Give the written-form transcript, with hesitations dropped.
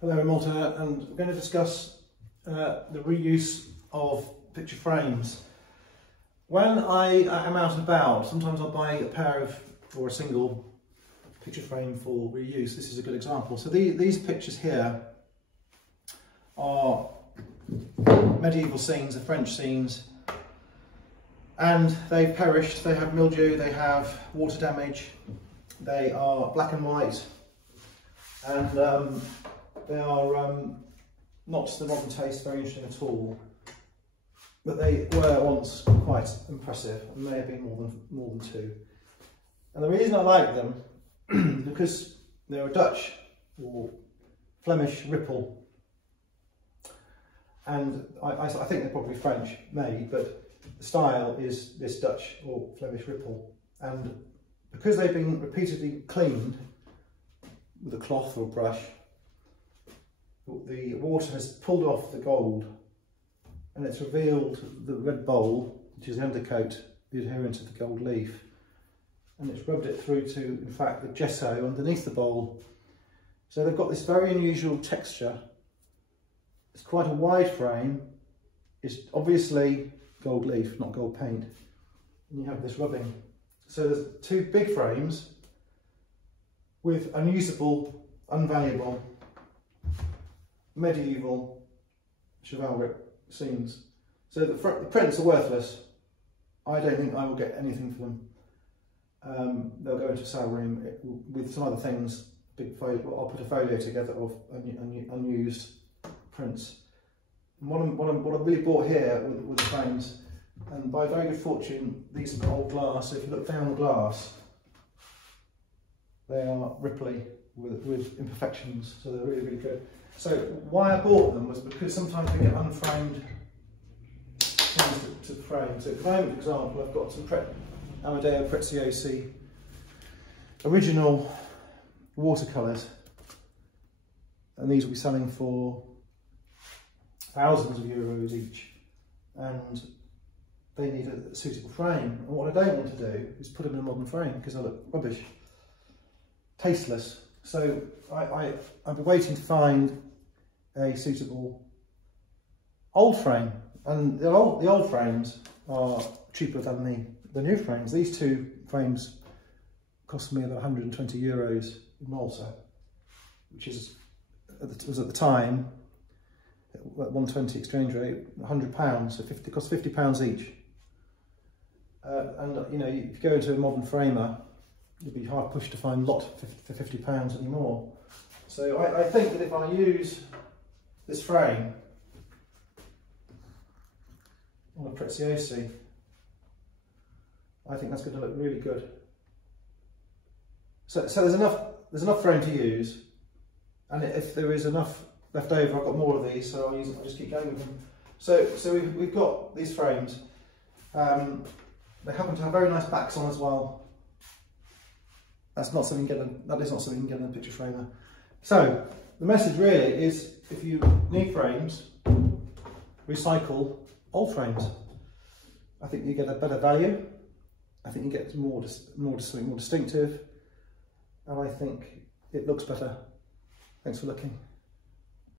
Hello, I'm Walter, and we're going to discuss the reuse of picture frames. When I am out and about, sometimes I'll buy a pair of, or a single picture frame for reuse. This is a good example. So these pictures here are medieval scenes, the French scenes, and they've perished. They have mildew, they have water damage, they are black and white, and they are not to the modern taste very interesting at all, but they were once quite impressive and may have been more than two. And the reason I like them is because they're a Dutch or Flemish ripple, and I think they're probably French made, but the style is this Dutch or Flemish ripple, and because they've been repeatedly cleaned with a cloth or brush, the water has pulled off the gold and it's revealed the red bowl, which is the undercoat, the adherent of the gold leaf, and it's rubbed it through to, in fact, the gesso underneath the bowl. So they've got this very unusual texture. It's quite a wide frame. It's obviously gold leaf, not gold paint, and you have this rubbing. So there's two big frames with unusable, unvaluable, medieval chivalric scenes. So the prints are worthless. I don't think I will get anything for them. They'll go into a sale room with some other things. I'll put a folio together of unused prints. And what I've really bought here with the frames, and by very good fortune, these are old glass. So if you look down the glass, they are ripply with imperfections, so they're really, really good. So why I bought them was because sometimes we get unframed things to frame. So at the moment, for example, I've got some Amedeo Preziosi original watercolours, and these will be selling for thousands of euros each, and they need a suitable frame. And what I don't want to do is put them in a modern frame because they look rubbish, tasteless. So I've been waiting to find a suitable old frame, and the old frames are cheaper than the new frames. These two frames cost me about 120 euros in Malta, which was at the time, at 120 exchange rate, £100, so it cost £50 each. And you know, if you go into a modern framer, you'd be hard pushed to find a lot for £50 anymore. So I think that if I use this frame on a Preziosi, I think that's going to look really good. So there's enough frame to use, and if there is enough left over, I've got more of these, so I'll just keep going with them. So we've got these frames. They happen to have very nice backs on as well. That is not something you can get in a picture framer. So the message really is, if you need frames, recycle old frames. I think you get a better value. I think you get something more distinctive, and I think it looks better. Thanks for looking.